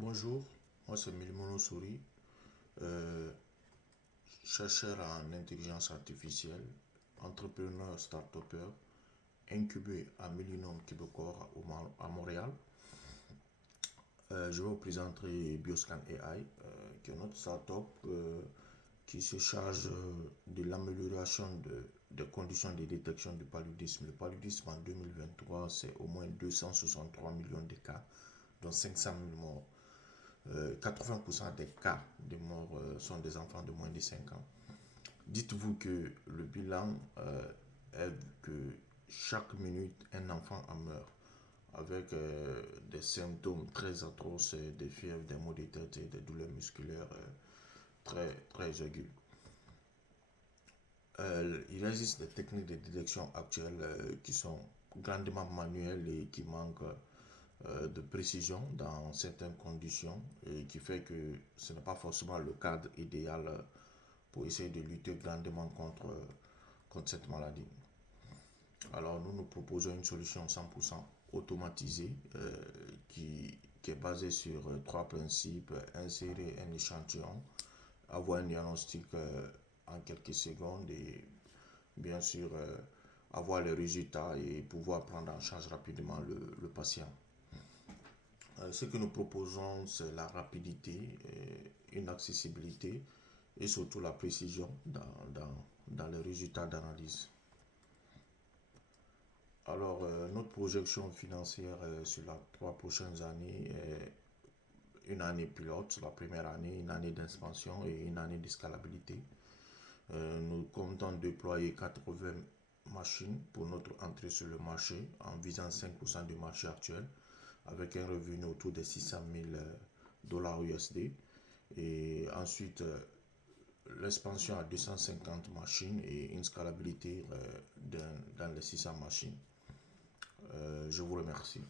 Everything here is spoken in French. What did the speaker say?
Bonjour, moi c'est Milimono Souri, euh, chercheur en intelligence artificielle, entrepreneur start-upper, incubé à Millennium Québécois à Montréal. Je vais vous présenter Bioscan AI, qui est notre start-up qui se charge de l'amélioration des conditions de détection du paludisme. Le paludisme en 2023, c'est au moins 263 millions de cas, dont 500 000 morts. 80% des cas de morts sont des enfants de moins de 5 ans. Dites-vous que le bilan est que chaque minute, un enfant en meurt avec des symptômes très atroces, des fièvres, des maux de tête et des douleurs musculaires très aiguës. Il existe des techniques de détection actuelles qui sont grandement manuelles et qui manquent de précision dans certaines conditions et qui fait que ce n'est pas forcément le cadre idéal pour essayer de lutter grandement contre cette maladie. Alors nous proposons une solution 100% automatisée qui est basée sur trois principes: insérer un échantillon, avoir un diagnostic en quelques secondes et bien sûr avoir les résultats et pouvoir prendre en charge rapidement le patient. Ce que nous proposons, c'est la rapidité, une accessibilité et surtout la précision dans les résultats d'analyse. Alors, notre projection financière sur les 3 prochaines années est une année pilote, la première année, une année d'expansion et une année de scalabilité. Nous comptons déployer 80 machines pour notre entrée sur le marché en visant 5% du marché actuel, avec un revenu autour de 600 000 dollars USD. Et ensuite, l'expansion à 250 machines et une scalabilité dans les 600 machines. Je vous remercie.